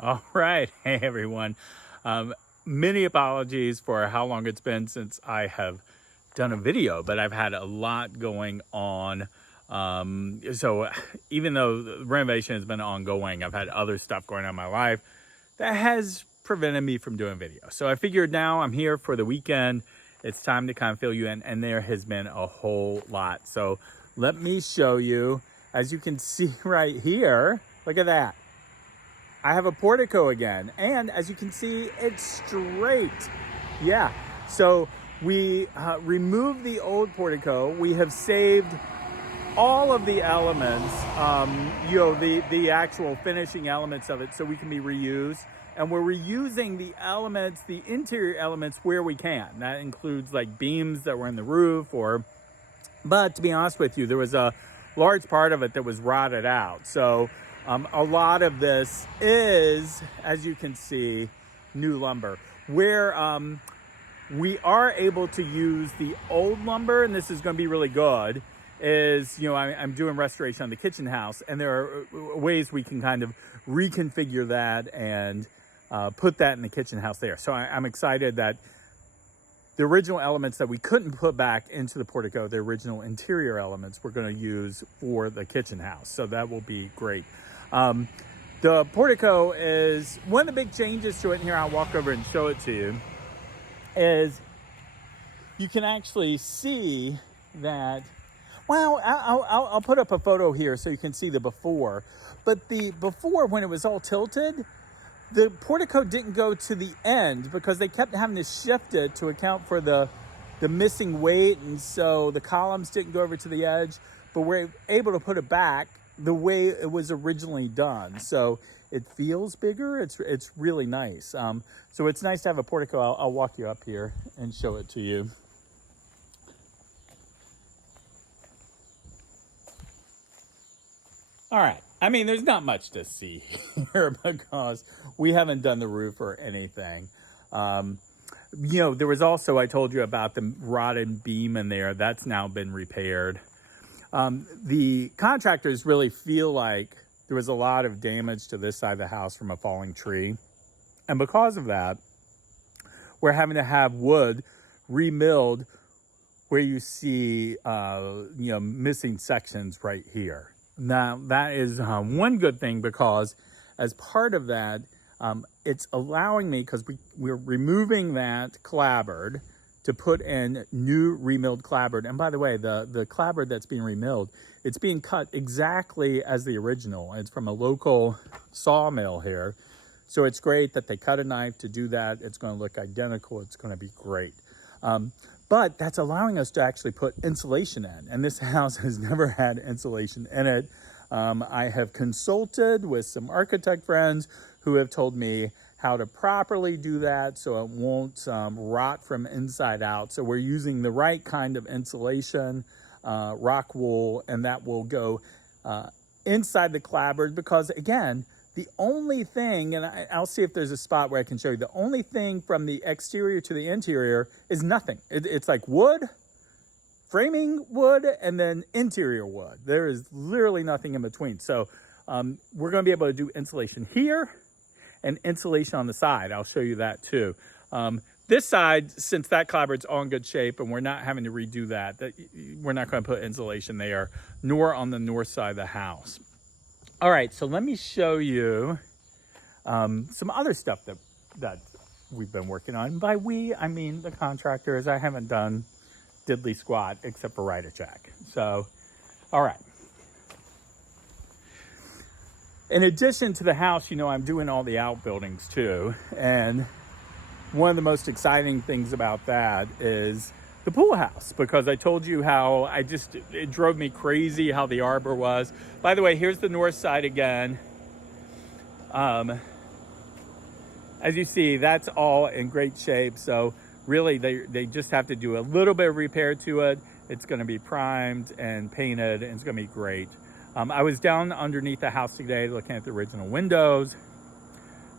All right. Hey, everyone. Many apologies for how long it's been since I have done a video, but I've had a lot going on. So even though the renovation has been ongoing, I've had other stuff going on in my life that has prevented me from doing video. So I figured now I'm here for the weekend. It's time to kind of fill you in, and there has been a whole lot. So let me show you. As you can see right here, look at that. I have a portico again, and as you can see, it's straight. Yeah, so we removed the old portico. We have saved all of the elements, the actual finishing elements of it, so we can be reused. And we're reusing the elements, the interior elements, where we can. That includes like beams that were in the roof, but to be honest with you, there was a large part of it that was rotted out. So a lot of this is, as you can see, new lumber. Where we are able to use the old lumber, and this is going to be really good, is, I'm doing restoration on the kitchen house, and there are ways we can kind of reconfigure that and put that in the kitchen house there. So I'm excited that the original elements that we couldn't put back into the portico, the original interior elements, we're going to use for the kitchen house. So that will be great. The portico is one of the big changes to it. And here, I'll walk over and show it to you. Is you can actually see that. Well, I'll put up a photo here so you can see the before. But the before, when it was all tilted, the portico didn't go to the end because they kept having to shift it to account for the missing weight, and so the columns didn't go over to the edge. But we're able to put it back the way it was originally done, so it feels bigger. It's really nice. So it's nice to have a portico. I'll walk you up here and show it to you. All right. I mean, there's not much to see here because we haven't done the roof or anything. There was also, I told you about the rotted beam in there. That's now been repaired. The contractors really feel like there was a lot of damage to this side of the house from a falling tree. And because of that, we're having to have wood remilled where you see, missing sections right here. Now, that is one good thing, because as part of that, it's allowing me, because we're removing that clapboard to put in new remilled clapboard. And by the way, the clapboard that's being remilled, it's being cut exactly as the original. It's from a local sawmill here. So it's great that they cut a knife to do that. It's going to look identical. It's going to be great. But that's allowing us to actually put insulation in. And this house has never had insulation in it. I have consulted with some architect friends who have told me how to properly do that so it won't rot from inside out. So we're using the right kind of insulation, rock wool, and that will go inside the clapboard, because, again, the only thing, and I'll see if there's a spot where I can show you, the only thing from the exterior to the interior is nothing. It's like wood, framing wood, and then interior wood. There is literally nothing in between. So we're going to be able to do insulation here and insulation on the side. I'll show you that too. This side, since that clapboard's all in good shape and we're not having to redo that, we're not going to put insulation there, nor on the north side of the house. All right, so let me show you some other stuff that we've been working on. By we, I mean the contractors. I haven't done diddly squat except for write a check. So, all right. In addition to the house, I'm doing all the outbuildings too. And one of the most exciting things about that is the pool house, because I told you how it drove me crazy how the arbor was. By the way, here's the north side again. As you see, that's all in great shape. So really, they just have to do a little bit of repair to it. It's going to be primed and painted, and it's going to be great. I was down underneath the house today looking at the original windows,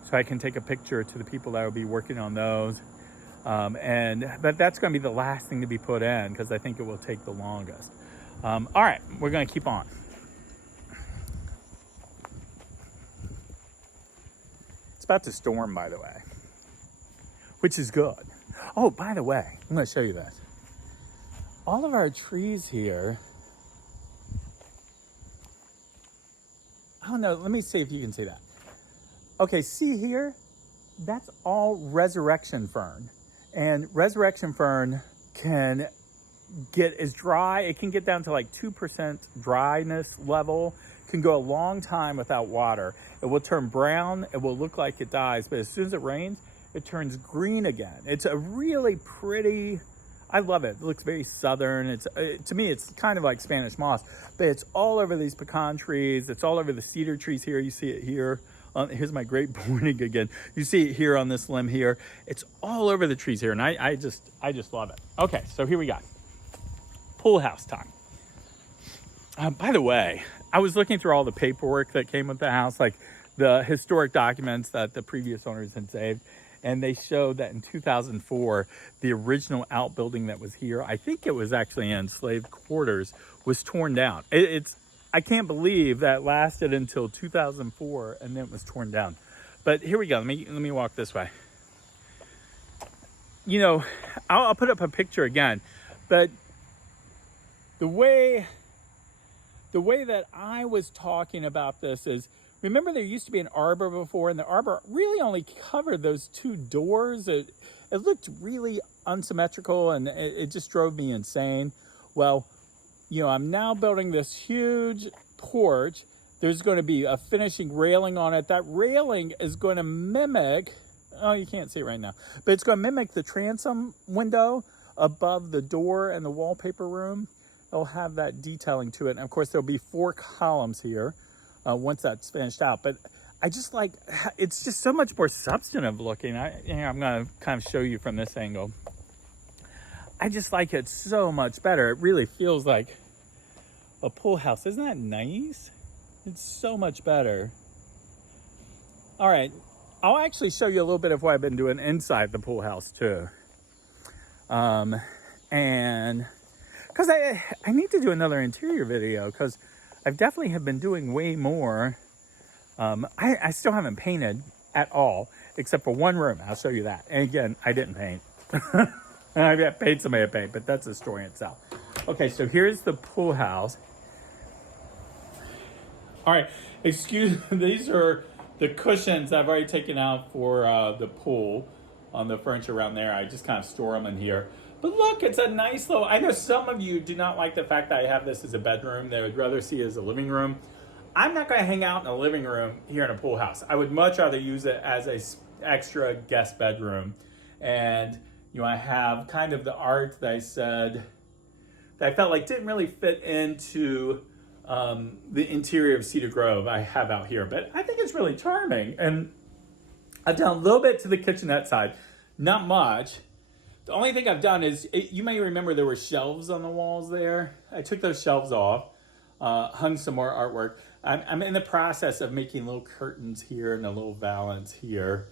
so I can take a picture to the people that will be working on those. But that's going to be the last thing to be put in, because I think it will take the longest. All right, we're going to keep on. about to storm, by the way, which is good. Oh, by the way, I'm going to show you this. All of our trees here, I don't know, let me see if you can see that. Okay, see here? That's all resurrection fern. And resurrection fern can get as dry, it can get down to like 2% dryness level, can go a long time without water. It will turn brown, it will look like it dies, but as soon as it rains, it turns green again. It's a really pretty, I love it. It looks very southern. To me, it's kind of like Spanish moss, but it's all over these pecan trees. It's all over the cedar trees here. You see it here. Here's my great Portico again. You see it here on this limb here. It's all over the trees here, and I just love it. Okay, so here we go. Pool house time. By the way, I was looking through all the paperwork that came with the house, like the historic documents that the previous owners had saved, and they showed that in 2004, the original outbuilding that was here, I think it was actually enslaved quarters, was torn down. I can't believe that lasted until 2004 and then it was torn down. But here we go. Let me walk this way. You know, I'll put up a picture again, but the way that I was talking about this is, remember there used to be an arbor before, and the arbor really only covered those two doors. It looked really unsymmetrical, and it just drove me insane. Well, you know, I'm now building this huge porch. There's going to be a finishing railing on it. That railing is going to mimic, oh, you can't see it right now, but it's going to mimic the transom window above the door and the wallpaper room. It'll have that detailing to it. And of course, there'll be 4 columns here once that's finished out. But I just like, it's just so much more substantive looking. I'm going to kind of show you from this angle. I just like it so much better. It really feels like a pool house. Isn't that nice? It's so much better. All right, I'll actually show you a little bit of what I've been doing inside the pool house too. And because I need to do another interior video, because I've definitely have been doing way more. I still haven't painted at all, except for one room. I'll show you that. And again, I didn't paint. I paid somebody to paint, but that's a story in itself. Okay, so here's the pool house. All right, excuse me, these are the cushions I've already taken out for the pool on the furniture around there. I just kind of store them in here. But look, it's a nice little, I know some of you do not like the fact that I have this as a bedroom. They would rather see it as a living room. I'm not going to hang out in a living room here in a pool house. I would much rather use it as a extra guest bedroom. And you know, I have kind of the art that I said that I felt like didn't really fit into the interior of Cedar Grove I have out here. But I think it's really charming. And I've done a little bit to the kitchenette side, not much. The only thing I've done is, you may remember there were shelves on the walls there. I took those shelves off, hung some more artwork. I'm in the process of making little curtains here and a little valance here.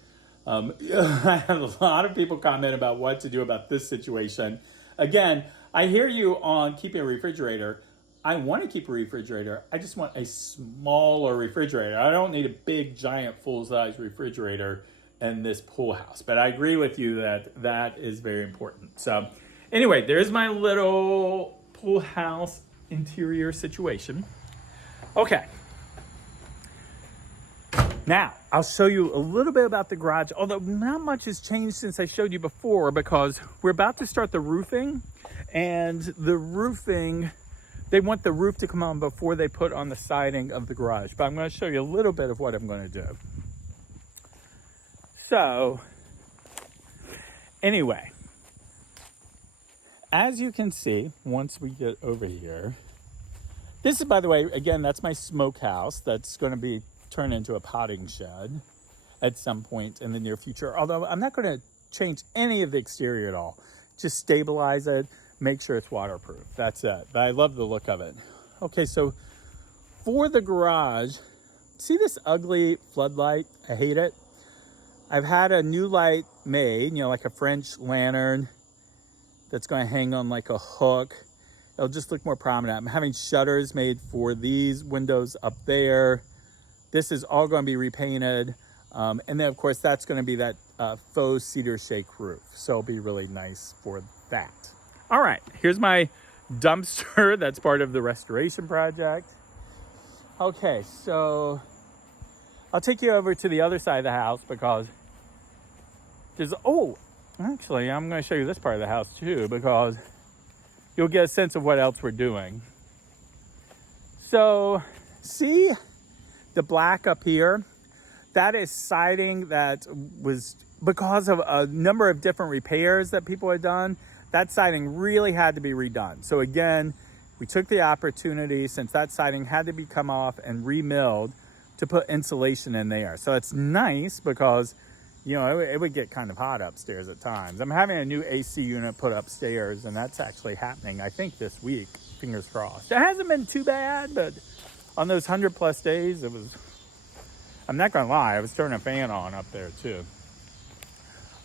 I had a lot of people comment about what to do about this situation. Again, I hear you on keeping a refrigerator. I want to keep a refrigerator. I just want a smaller refrigerator. I don't need a big, giant, full-size refrigerator in this pool house. But I agree with you that that is very important. So anyway, there's my little pool house interior situation. Okay. Now, I'll show you a little bit about the garage, although not much has changed since I showed you before, because we're about to start the roofing, and the roofing, they want the roof to come on before they put on the siding of the garage. But I'm going to show you a little bit of what I'm going to do. So, anyway, as you can see, once we get over here, this is, by the way, again, that's my smokehouse that's going to be turned into a potting shed at some point in the near future. Although I'm not going to change any of the exterior at all. Just stabilize it, make sure it's waterproof. That's it. But I love the look of it. Okay, so for the garage, see this ugly floodlight? I hate it. I've had a new light made, you know, like a French lantern that's going to hang on like a hook. It'll just look more prominent. I'm having shutters made for these windows up there. This is all going to be repainted. And then, of course, that's going to be that faux cedar shake roof. So it'll be really nice for that. All right, here's my dumpster. That's part of the restoration project. Okay, so I'll take you over to the other side of the house because there's, actually, I'm going to show you this part of the house too because you'll get a sense of what else we're doing. So, see the black up here? That is siding that was, because of a number of different repairs that people had done, that siding really had to be redone. So again, we took the opportunity, since that siding had to be come off and remilled, to put insulation in there. So it's nice because, you know, it would get kind of hot upstairs at times. I'm having a new AC unit put upstairs, and that's actually happening, I think, this week. Fingers crossed. It hasn't been too bad, but on those 100+ days, it was, I'm not gonna lie, I was turning a fan on up there too.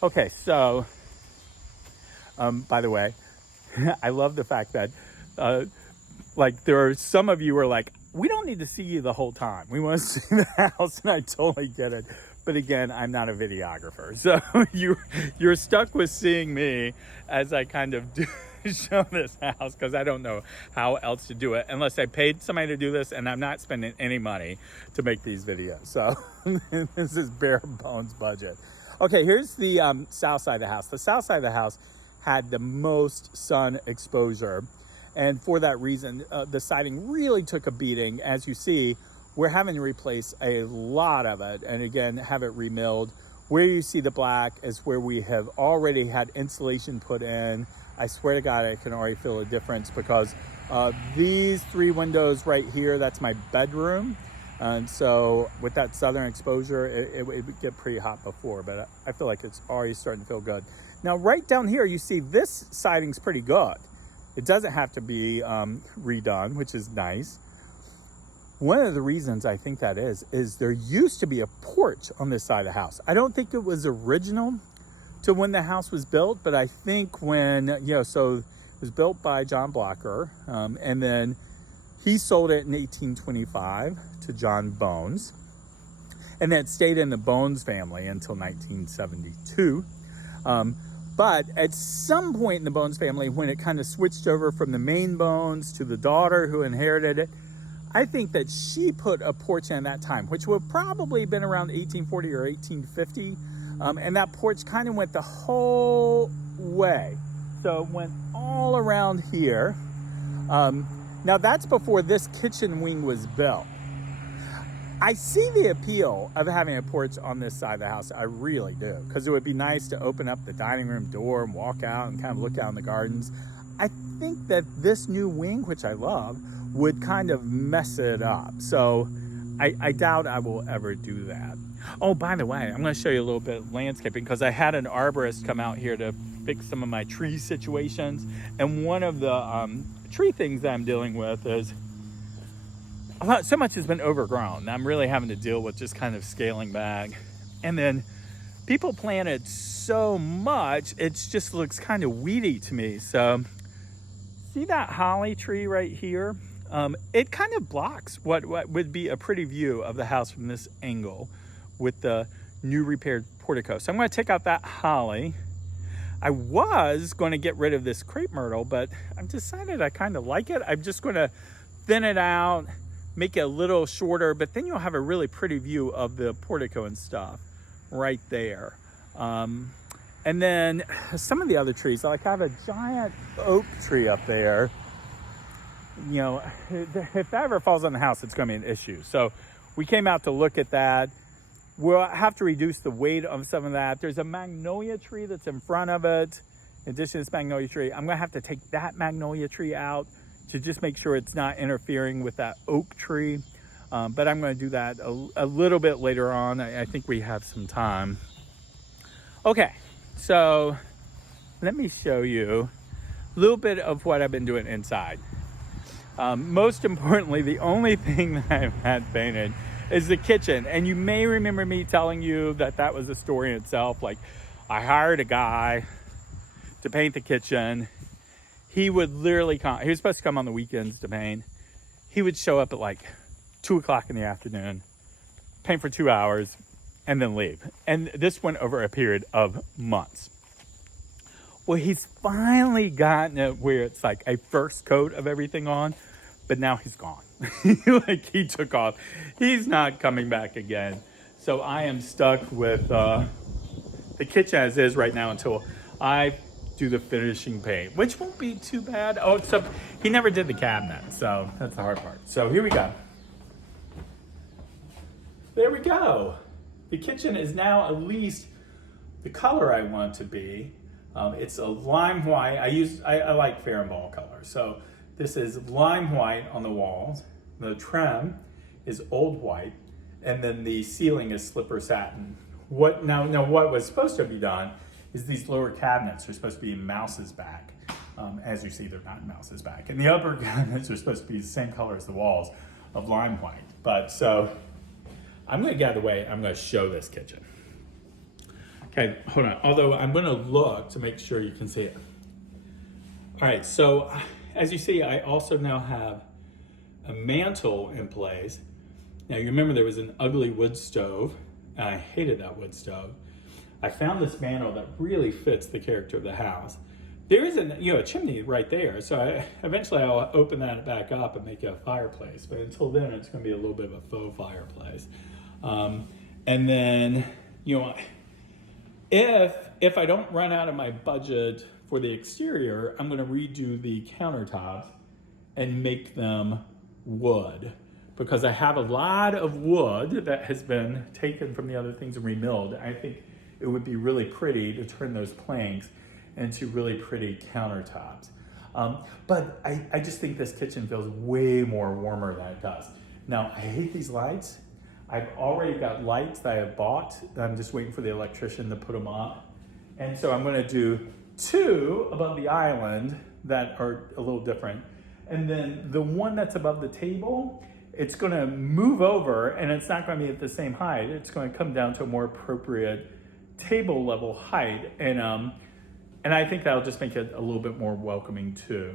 Okay, so, by the way, I love the fact that, like, there are some of you who are like, we don't need to see you the whole time. We want to see the house, and I totally get it. But again, I'm not a videographer. So you're stuck with seeing me as I kind of show this house, because I don't know how else to do it unless I paid somebody to do this, and I'm not spending any money to make these videos. So this is bare bones budget. Okay, here's the south side of the house. The south side of the house had the most sun exposure. And for that reason, the siding really took a beating. As you see, we're having to replace a lot of it. And again, have it remilled. Where you see the black is where we have already had insulation put in. I swear to God, I can already feel a difference because these 3 windows right here, that's my bedroom. And so with that southern exposure, it would get pretty hot before, but I feel like it's already starting to feel good. Now, right down here, you see this siding's pretty good. It doesn't have to be redone, which is nice. One of the reasons I think that is there used to be a porch on this side of the house. I don't think it was original to when the house was built, but I think when, you know, so it was built by John Blocker, and then he sold it in 1825 to John Bones, and then it stayed in the Bones family until 1972. But at some point in the Bones family, when it kind of switched over from the main Bones to the daughter who inherited it, I think that she put a porch in that time, which would probably have been around 1840 or 1850. And that porch kind of went the whole way. So it went all around here. Now that's before this kitchen wing was built. I see the appeal of having a porch on this side of the house. I really do, because it would be nice to open up the dining room door and walk out and kind of look out in the gardens. I think that this new wing, which I love, would kind of mess it up. So I doubt I will ever do that. Oh, by the way, I'm going to show you a little bit of landscaping because I had an arborist come out here to fix some of my tree situations. And one of the tree things that I'm dealing with is so much has been overgrown. I'm really having to deal with just kind of scaling back. And then people planted so much, it just looks kind of weedy to me. So see that holly tree right here? It kind of blocks what would be a pretty view of the house from this angle with the new repaired portico. So I'm going to take out that holly. I was going to get rid of this crepe myrtle, but I've decided I kind of like it. I'm just going to thin it out, make it a little shorter, but then you'll have a really pretty view of the portico and stuff right there. And then some of the other trees, like I have a giant oak tree up there. You know, if that ever falls on the house, it's going to be an issue. So we came out to look at that. We'll have to reduce the weight of some of that. There's a magnolia tree that's in front of it. In addition to this magnolia tree, I'm going to have to take that magnolia tree out to just make sure it's not interfering with that oak tree. But I'm going to do that a little bit later on. I think we have some time. Okay, so let me show you a little bit of what I've been doing inside. Most importantly, the only thing that I've had painted is the kitchen. And you may remember me telling you that that was a story in itself. Like, I hired a guy to paint the kitchen. He would literally come. He was supposed to come on the weekends to paint. He would show up at like 2 o'clock in the afternoon, paint for 2 hours, and then leave. And this went over a period of months. Well, he's finally gotten it where it's like a first coat of everything on, but now he's gone. Like he took off. He's not coming back again. So I am stuck with the kitchen as is right now until I do the finishing paint, which won't be too bad. Oh, except he never did the cabinet, so that's the hard part. So here we go. There we go. The kitchen is now at least the color I want it to be. It's a lime white. I like fair and ball color. So this is lime white on the walls. The trim is old white, and then the ceiling is slipper satin. What was supposed to be done is these lower cabinets are supposed to be in mouse's back. As you see, they're not in mouse's back. And the upper cabinets are supposed to be the same color as the walls of lime white. But so I'm gonna get out of the way. I'm gonna show this kitchen. Okay, hold on. Although I'm gonna look to make sure you can see it. All right, so as you see, I also now have a mantle in place. Now you remember there was an ugly wood stove, and I hated that wood stove. I found this mantle that really fits the character of the house. There is a chimney right there, so eventually I'll open that back up and make it a fireplace. But until then, it's going to be a little bit of a faux fireplace. And then, if I don't run out of my budget for the exterior, I'm going to redo the countertops and make them wood, because I have a lot of wood that has been taken from the other things and remilled. I think it would be really pretty to turn those planks into really pretty countertops. But I just think this kitchen feels way more warmer than it does. Now, I hate these lights. I've already got lights that I have bought. I'm just waiting for the electrician to put them up. And so I'm gonna do 2 above the island that are a little different. And then the one that's above the table, it's gonna move over, and it's not gonna be at the same height. It's gonna come down to a more appropriate table level height. And I think that'll just make it a little bit more welcoming too.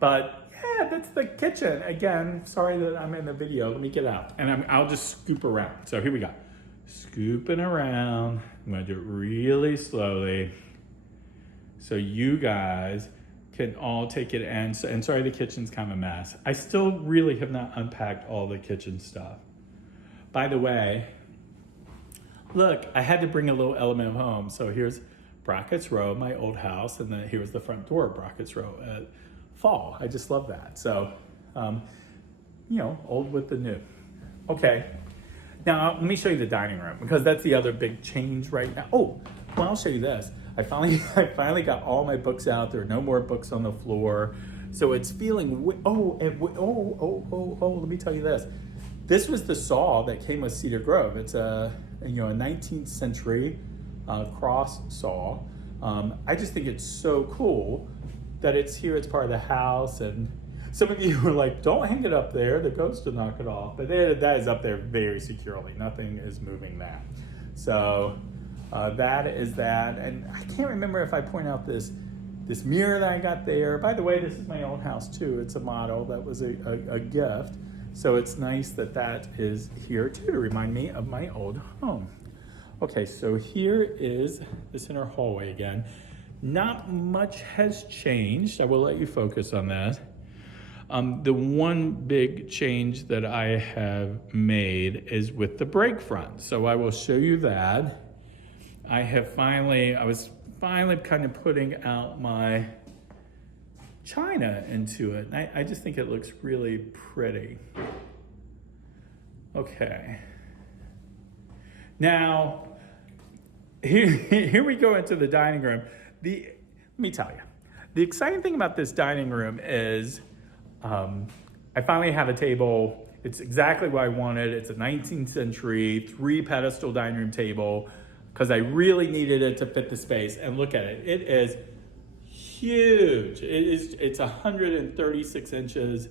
But yeah, that's the kitchen. Again, sorry that I'm in the video. Let me get out, and I'll just scoop around. So here we go. Scooping around. I'm gonna do it really slowly so you guys can all take it in. And sorry, the kitchen's kind of a mess. I still really have not unpacked all the kitchen stuff. By the way, look, I had to bring a little element of home. So here's Brockett's Row, my old house, and then here's the front door of Brockett's Row at Fall. I just love that. So, old with the new. Okay, now let me show you the dining room, because that's the other big change right now. Oh, well, I'll show you this. I finally got all my books out. There are no more books on the floor. So it's feeling, let me tell you this. This was the saw that came with Cedar Grove. It's a 19th century cross saw. I just think it's so cool that it's here. It's part of the house. And some of you were like, don't hang it up there. The ghost will knock it off. But that is up there very securely. Nothing is moving that. So that is that. And I can't remember if I point out this mirror that I got there. By the way, this is my old house too. It's a model that was a gift. So it's nice that that is here too, to remind me of my old home. Okay, so here is the center hallway again. Not much has changed. I will let you focus on that. The one big change that I have made is with the break front. So I will show you that. I was finally kind of putting out my china into it. And I just think it looks really pretty. Okay. Now, here we go into the dining room. Let me tell you, the exciting thing about this dining room is I finally have a table. It's exactly what I wanted. It's a 19th century 3-pedestal dining room table, because I really needed it to fit the space. And look at it. It is huge. It's 136 inches.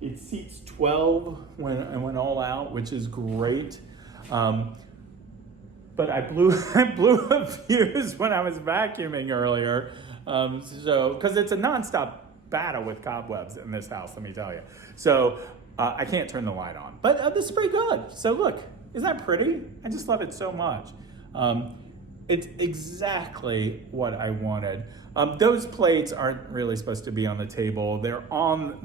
It seats 12 when I went all out, which is great. But I blew a fuse when I was vacuuming earlier. Because it's a nonstop battle with cobwebs in this house, let me tell you. So I can't turn the light on, but this is pretty good. So look, Isn't that pretty? I just love it so much. It's exactly what I wanted. Those plates aren't really supposed to be on the table. They're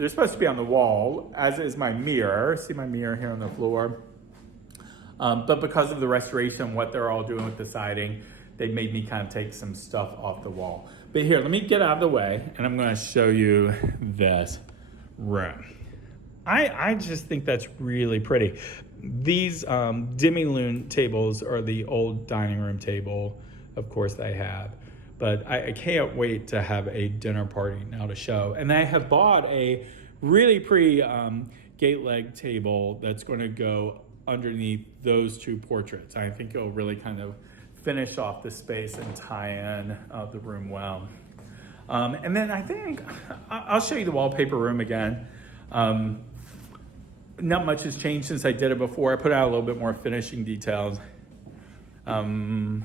supposed to be on the wall, as is my mirror. See my mirror here on the floor? But because of the restoration, what they're all doing with the siding, they made me kind of take some stuff off the wall. But here, let me get out of the way, and I'm gonna show you this room. I just think that's really pretty. These demi-lune tables are the old dining room table, of course they have. But I can't wait to have a dinner party now to show. And I have bought a really pretty gate leg table that's gonna go underneath those two portraits. I think it'll really kind of finish off the space and tie in the room well. And then I think I'll show you the wallpaper room again. Not much has changed since I did it before. I put out a little bit more finishing details. All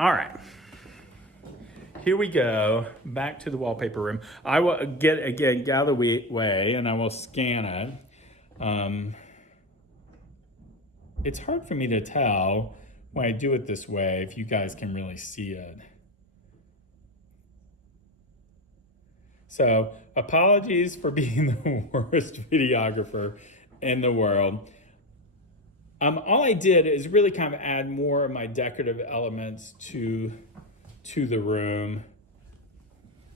right, here we go, back to the wallpaper room. I will get out of the way and I will scan it. It's hard for me to tell when I do it this way if you guys can really see it. So apologies for being the worst videographer in the world. All I did is really kind of add more of my decorative elements to the room,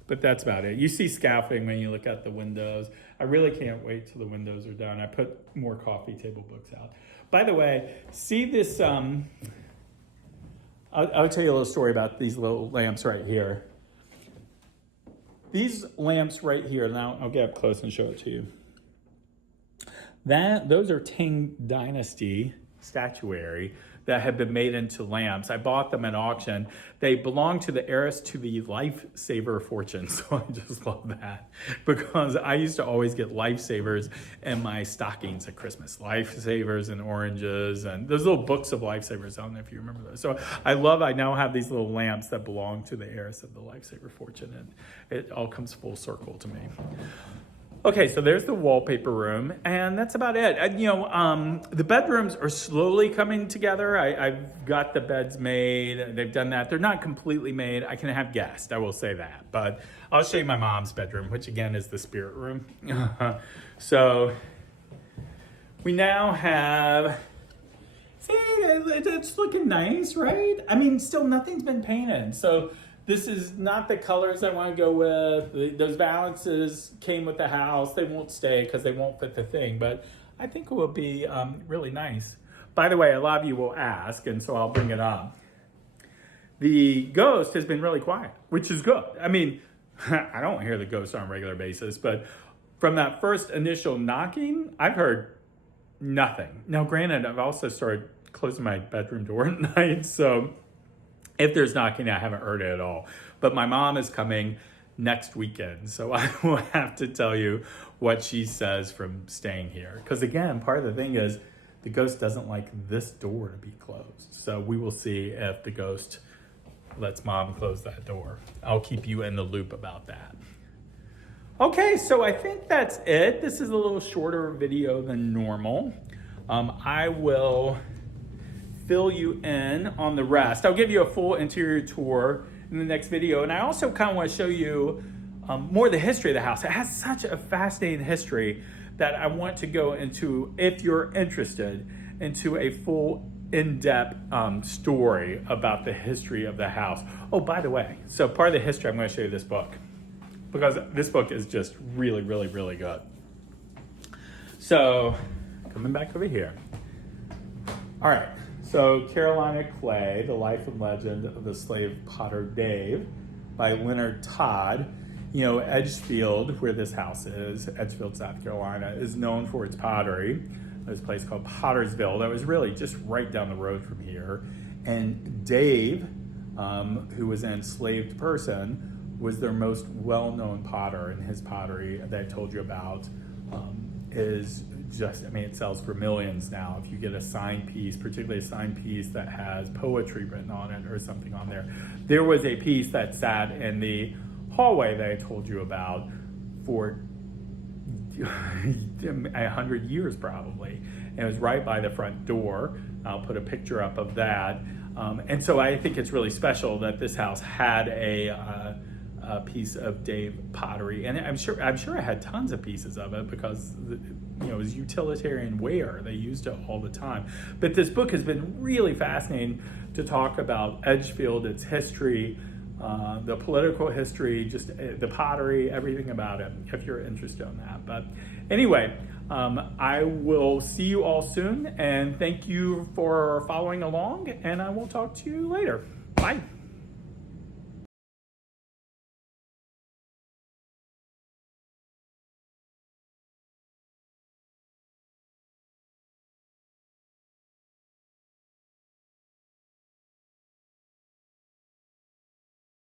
but that's about it. You see scaffolding when you look out the windows. I really can't wait till the windows are done. I put more coffee table books out. By the way, see this, I'll tell you a little story about these little lamps right here. These lamps right here, now I'll get up close and show it to you. Those are Tang Dynasty statuary that have been made into lamps. I bought them at auction. They belong to the heiress to the lifesaver fortune. So I just love that because I used to always get lifesavers in my stockings at Christmas. Lifesavers and oranges and those little books of lifesavers. I don't know if you remember those. So I now have these little lamps that belong to the heiress of the lifesaver fortune, and it all comes full circle to me. Okay, so there's the wallpaper room, and that's about it. The bedrooms are slowly coming together. I've got the beds made. They've done that. They're not completely made. I can have guests, I will say that. But I'll show you my mom's bedroom, which again is the spirit room. So we now have, see, it's looking nice, right? I mean, still nothing's been painted. So this is not the colors I want to go with. Those valances came with the house. They won't stay because they won't fit the thing, but I think it will be really nice. By the way, a lot of you will ask, and so I'll bring it up. The ghost has been really quiet, which is good. I mean, I don't hear the ghost on a regular basis, but from that first initial knocking, I've heard nothing. Now, granted, I've also started closing my bedroom door at night, so if there's knocking, I haven't heard it at all. But my mom is coming next weekend, so I will have to tell you what she says from staying here. Because again, part of the thing is the ghost doesn't like this door to be closed. So we will see if the ghost lets mom close that door. I'll keep you in the loop about that. Okay, so I think that's it. This is a little shorter video than normal. I will fill you in on the rest. I'll give you a full interior tour in the next video. And I also kind of want to show you more of the history of the house. It has such a fascinating history that I want to go into, if you're interested, into a full in-depth story about the history of the house. Oh, by the way, so part of the history, I'm going to show you this book because this book is just really, really, really good. So coming back over here. All right. So Carolina Clay, The Life and Legend of the Slave Potter Dave by Leonard Todd. You know, Edgefield, where this house is, Edgefield, South Carolina, is known for its pottery. There's a place called Pottersville that was really just right down the road from here. And Dave, who was an enslaved person, was their most well-known potter, and his pottery that I told you about is just, I mean, it sells for millions now. If you get a signed piece, particularly a signed piece that has poetry written on it or something on there. There was a piece that sat in the hallway that I told you about for 100 years probably. and it was right by the front door. I'll put a picture up of that. And so I think it's really special that this house had a piece of Dave pottery, and I'm sure I had tons of pieces of it because it was utilitarian wear. They used it all the time. But this book has been really fascinating to talk about Edgefield, its history, the political history, just the pottery, everything about it, if you're interested in that. But anyway, I will see you all soon, and thank you for following along, and I will talk to you later. Bye.